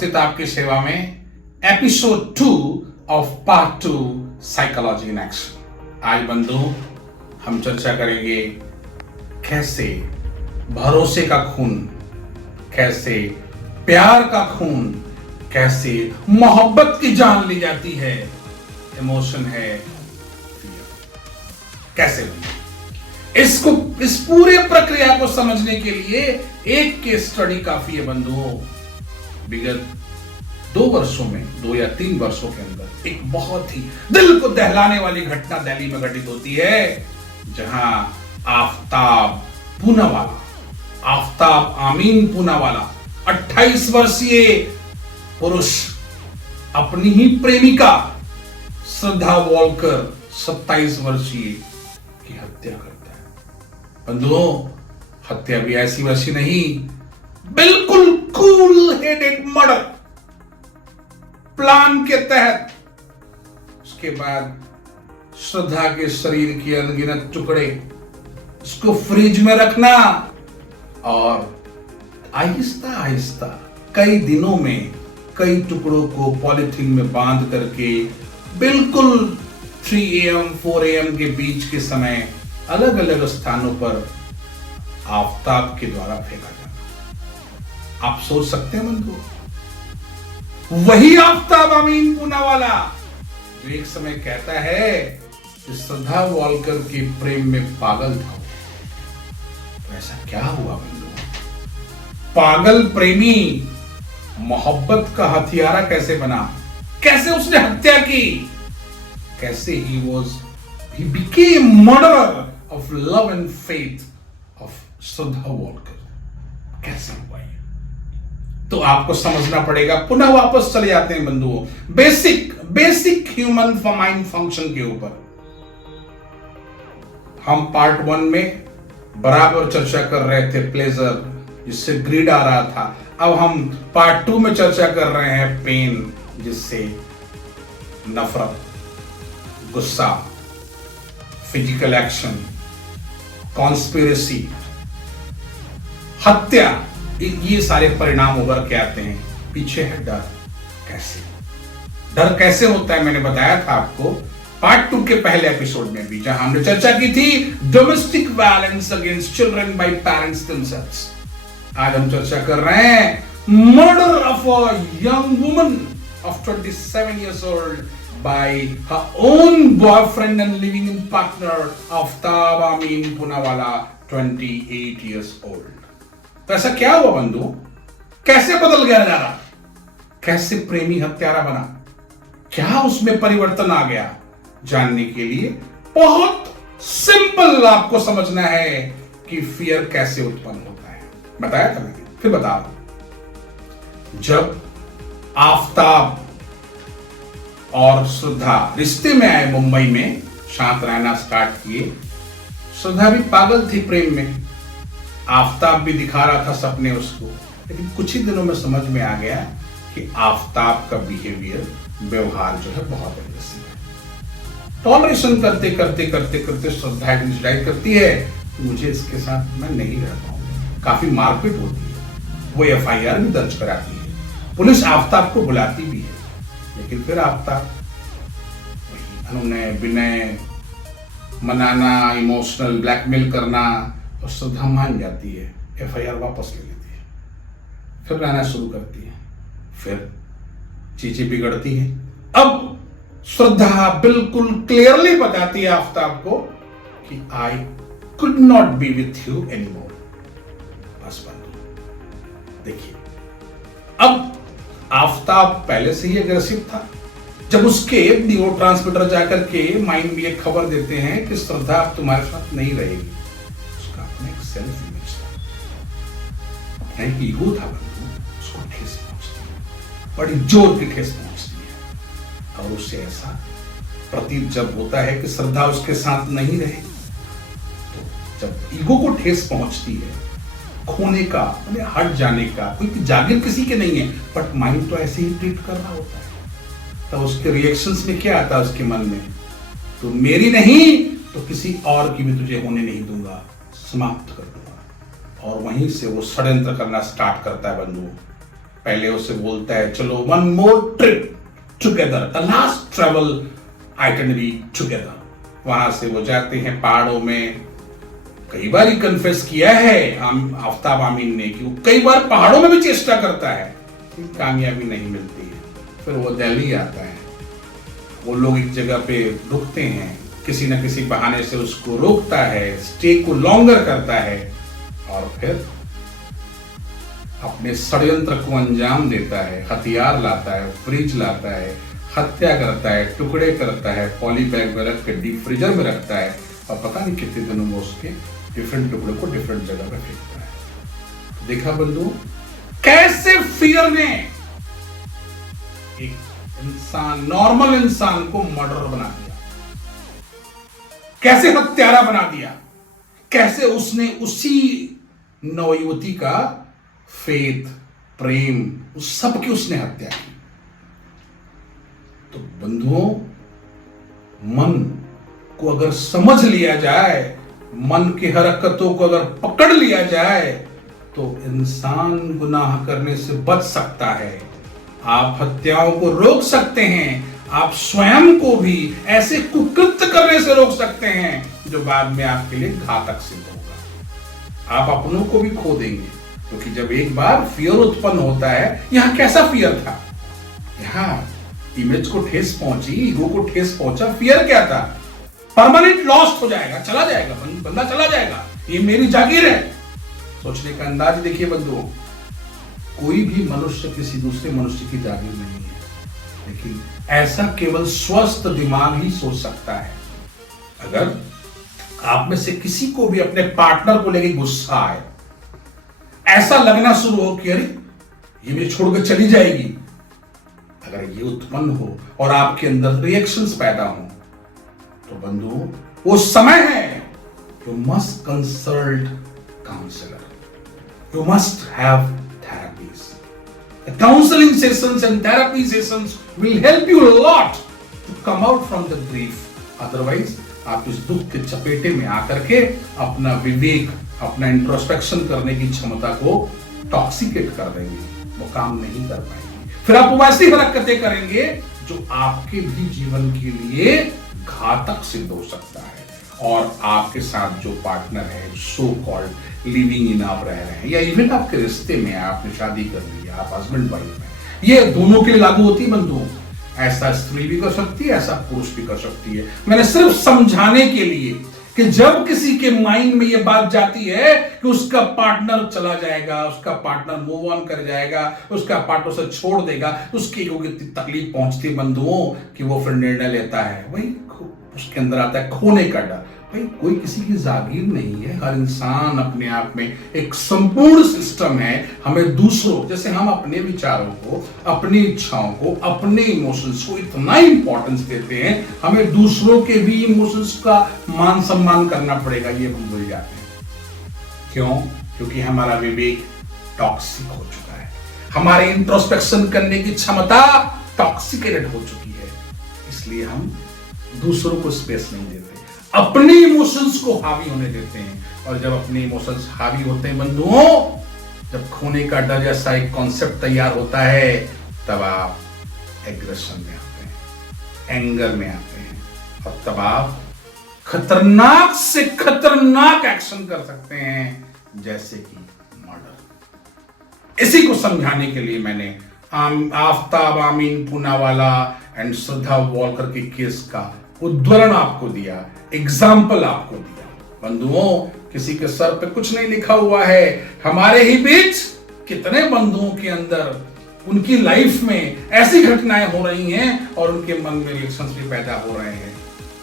उपस्थित आपकी सेवा में episode 2 of part 2 psychology in action. आज बंधुओं हम चर्चा करेंगे कैसे भरोसे का खून, कैसे प्यार का खून, कैसे मोहब्बत की जान ली जाती है। इमोशन है फियर। कैसे इस पूरे प्रक्रिया को समझने के लिए एक केस स्टडी काफी है बंधुओं। विगत 2 या 3 वर्षों के अंदर एक बहुत ही दिल को दहलाने वाली घटना दिल्ली में घटित होती है, जहां आफ्ताब आमीन पूनावाला 28 वर्षीय पुरुष अपनी ही प्रेमिका श्रद्धा वॉलकर 27 वर्षीय की हत्या करता है। बंधुओं, हत्या भी ऐसी वैसी नहीं, बिल्कुल कूल हेडेड मर्डर, प्लान के तहत। उसके बाद श्रद्धा के शरीर के अनगिनत टुकड़े उसको फ्रिज में रखना और आहिस्ता आहिस्ता कई दिनों में कई टुकड़ों को पॉलिथीन में बांध करके बिल्कुल 3 AM 4 AM के बीच के समय अलग अलग स्थानों पर आफ्ताब के द्वारा फेंका जाना। आप सोच सकते हैं बंधुओं, वही आफ्ताब आमीन पूनावाला जो एक समय कहता है कि श्रद्धा वॉलकर के प्रेम में पागल था। तो ऐसा क्या हुआ बंधुओं? पागल प्रेमी मोहब्बत का हथियारा कैसे बना? कैसे उसने हत्या की? कैसे he became murderer of love and faith of Shraddha Volker? कैसे हुआ ये? तो आपको समझना पड़ेगा। पुनः वापस चले जाते हैं बंधुओं बेसिक ह्यूमन माइंड फंक्शन के ऊपर। हम पार्ट 1 में बराबर चर्चा कर रहे थे प्लेजर, जिससे ग्रीड आ रहा था। अब हम पार्ट 2 में चर्चा कर रहे हैं पेन, जिससे नफरत, गुस्सा, फिजिकल एक्शन, कॉन्स्पिरेसी, हत्या, ये सारे परिणाम उभर के आते हैं। पीछे है डर। डर कैसे होता है? मैंने बताया था आपको पार्ट 2 के पहले एपिसोड में भी, जहां हमने चर्चा की थी domestic violence against children bye parents themselves. आज हम चर्चा कर रहे हैं murder of a young woman of 27 years old by her own boyfriend and living in partner Aftab आमीन पूनावाला 28 years old। तो ऐसा क्या हुआ बंधु? कैसे बदल गया नजारा? कैसे प्रेमी हत्यारा बना? क्या उसमें परिवर्तन आ गया? जानने के लिए बहुत सिंपल आपको समझना है कि फियर कैसे उत्पन्न होता है। बताया था मैंने, फिर बता रहा हूं। जब आफ्ताब और श्रद्धा रिश्ते में आए मुंबई में, साथ रहना स्टार्ट किए, श्रद्धा भी पागल थी प्रेम में। आफ्ताब भी दिखा रहा था सपने उसको, लेकिन कुछ ही दिनों में समझ में आ गया कि आफ्ताब का बिहेवियर, व्यवहार जो है बहुत एग्रेसिव है। टॉलरेशन करते करते करते करते श्रद्धा डिसाइड करती है कि मुझे इसके साथ मैं नहीं रह पाऊंगी। काफी मारपीट होती है, वो FIR भी दर्ज कराती है, पुलिस आफ्ताब को बुलाती भी है, लेकिन फिर आफ्ताब उन्होंने विनय, मनाना, इमोशनल ब्लैकमेल करना, और श्रद्धा मान जाती है, FIR वापस ले लेती है, फिर रहना शुरू करती है। फिर चीजें बिगड़ती हैं। अब श्रद्धा बिल्कुल क्लियरली बताती है आफ्ताब को कि I could not be with you anymore. बस बंधु देखिए, अब आफ्ताब पहले से ही एग्रेसिव था। जब उसके न्यूरोट्रांसमीटर जाकर के माइंड में एक खबर देते हैं कि श्रद्धा अब तुम्हारे साथ नहीं रहेगी, उसका अपना एक सेल्फ इमेज था, अपना एक ईगो था बंधु, उसको ठेस पहुंचती है, बड़ी जोर की ठेस पहुंचती है। और उससे ऐसा प्रतीत जब होता है कि श्रद्धा उसके साथ नहीं रहे, तो जब ईगो को ठेस पहुंचती है, खोने का, हट जाने का, कोई जागीर किसी के नहीं है, बट माइंड तो ऐसे ही ट्रीट कर रहा होता है। तो उसके रिएक्शंस में क्या आता है उसके मन में? तो मेरी नहीं तो किसी और की भी तुझे होने नहीं दूंगा, समाप्त कर दूंगा। और वहीं से वो षड्यंत्र करना स्टार्ट करता है बंधुओं। पहले उसे बोलता है चलो one more trip together, the last travel itinerary together. वहां से वो जाते हैं पहाड़ों में। कई बार ही कन्फेस किया है आफ्ताब आमीन ने कि वो कई बार पहाड़ों में भी चेष्टा करता है, कामयाबी नहीं मिलती है। फिर वो दिल्ली आता है, वो लोग एक जगह पे रुकते हैं, किसी न किसी बहाने से उसको रोकता है, स्टे को लॉन्गर करता है और फिर अपने षड्यंत्र को अंजाम देता है। हथियार लाता है, फ्रिज लाता है, हत्या करता है, टुकड़े करता है, पॉली बैग में रख के डीप फ्रीजर में रखता है और पता नहीं कितने दिनों में उसके डिफरेंट टुकड़े को डिफरेंट जगह पे फेंकता है। देखा बंधु, कैसे फियर ने एक इंसान, नॉर्मल इंसान को मर्डर बना दिया, कैसे हत्यारा बना दिया, कैसे उसने उसी नवयुवती का फेथ, प्रेम, उस सब की उसने हत्या की। तो बंधुओं, मन को अगर समझ लिया जाए, मन की हरकतों को अगर पकड़ लिया जाए तो इंसान गुनाह करने से बच सकता है। आप हत्याओं को रोक सकते हैं, आप स्वयं को भी ऐसे कुकृत्य करने से रोक सकते हैं जो बाद में आपके लिए घातक सिद्ध होगा। आप अपनों को भी खो देंगे, क्योंकि जब एक बार फियर उत्पन्न होता है, यहां कैसा फियर था, यहां इमेज को ठेस पहुंची, ईगो को ठेस पहुंचा। फियर क्या था? परमानेंट लॉस्ट हो जाएगा, चला जाएगा, बंदा चला जाएगा, ये मेरी जागीर है। सोचने का अंदाज देखिए बंधुओं, कोई भी मनुष्य किसी दूसरे मनुष्य की जागीर नहीं है, लेकिन ऐसा केवल स्वस्थ दिमाग ही सोच सकता है। अगर आप में से किसी को भी अपने पार्टनर को लेकर गुस्सा आए, ऐसा लगना शुरू हो कि अरे ये मुझे छोड़कर चली जाएगी, अगर ये उत्पन्न हो और आपके अंदर रिएक्शंस पैदा हो, तो बंधुओं वो समय है, you must consult counsellor, you must have therapies. The counselling sessions and therapy sessions will help you a lot to come out from the grief. Otherwise आप इस दुख के चपेटे में आकर के अपना विवेक, अपना इंट्रोस्पेक्शन करने की क्षमता को टॉक्सिकेट कर देंगे, वो काम नहीं कर पाएंगे। फिर आप वैसी हरकतें करेंगे जो आपके भी जीवन के लिए घातक सिद्ध हो सकता है। और आपके साथ जो पार्टनर है, सो कॉल्ड लिविंग इन, आप रह रहे हैं, या इवन आपके रिश्ते में आपने शादी कर ली, आप हस्बैंड वाइफ में, ये दोनों के लिए लागू होती है बंधुओं। ऐसा स्त्री भी कर सकती है, ऐसा पुरुष भी कर सकती है। मैंने सिर्फ समझाने के लिए कि जब किसी के माइंड में ये बात जाती है कि उसका पार्टनर चला जाएगा, उसका पार्टनर मूव ऑन कर जाएगा, उसका पार्टनर से छोड़ देगा, उसकी ईगो को इतनी तकलीफ पहुंचती है बंधुओं कि वो फिर निर्णय लेता है, वही उसके अंदर आता है खोने का डर। भाई कोई किसी की जागीर नहीं है, हर इंसान अपने आप में एक संपूर्ण सिस्टम है। हमें दूसरों, जैसे हम अपने विचारों को, अपनी इच्छाओं को, अपने इमोशंस को इतना इंपॉर्टेंस देते हैं, हमें दूसरों के भी इमोशंस का मान सम्मान करना पड़ेगा, ये हम भूल जाते हैं। क्यों? क्योंकि हमारा विवेक टॉक्सिक हो चुका है, हमारे इंट्रोस्पेक्शन करने की क्षमता टॉक्सिकेटेड हो चुकी है। इसलिए हम दूसरों को स्पेस नहीं देते, अपने इमोशंस को हावी होने देते हैं। और जब अपने इमोशंस हावी होते हैं बंधुओं, जब खोने का डर जैसा एक कॉन्सेप्ट तैयार होता है, तब आप एग्रेशन में आते हैं, एंगर में आते हैं, और तब आप खतरनाक से खतरनाक एक्शन कर सकते हैं, जैसे कि मर्डर। इसी को समझाने के लिए मैंने आफ्ताब आमीन पूनावाला एंड श्रद्धा वॉलकर के केस का उदाहरण आपको दिया, एग्जाम्पल आपको दिया। बंधुओं, किसी के सर पे कुछ नहीं लिखा हुआ है। हमारे ही बीच कितने बंधुओं के अंदर, उनकी लाइफ में ऐसी घटनाएं हो रही हैं और उनके मन में रिएक्शंस भी पैदा हो रहे हैं।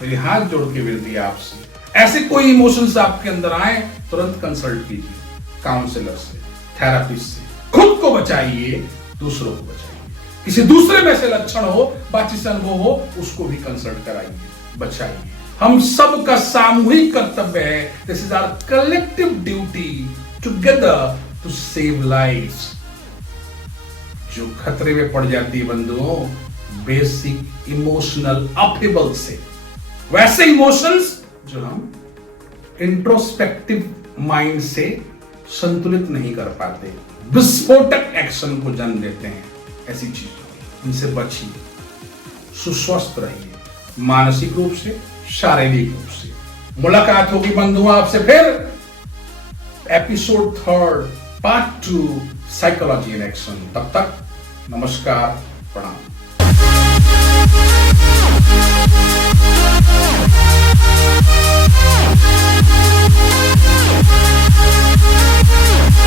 मेरी हाथ जोड़ के विनती है आपसे, ऐसे कोई इमोशंस आपके अंदर आए, तुरंत कंसल्ट कीजिए काउंसलर से, थेरेपिस्ट से। खुद को बचाइए, दूसरों को बचाइए। किसी दूसरे में से लक्षण हो, बातचीत से अनुभव हो, उसको भी कंसल्ट कराइए, बचाइए। हम सब का सामूहिक कर्तव्य है, this is our collective duty together to save lives. जो खतरे में पड़ जाती है बंधुओं, बेसिक इमोशनल अपहेबल से, वैसे इमोशंस जो हम इंट्रोस्पेक्टिव माइंड से संतुलित नहीं कर पाते, विस्फोटक एक्शन को जन्म देते हैं। ऐसी चीजों इनसे बचिए, सुस्वस्थ रहिए, मानसिक रूप से, शारीरिक रूप से। मुलाकात होगी बंधुओं आपसे फिर episode 3 part 2 psychology in action. तब तक नमस्कार, प्रणाम।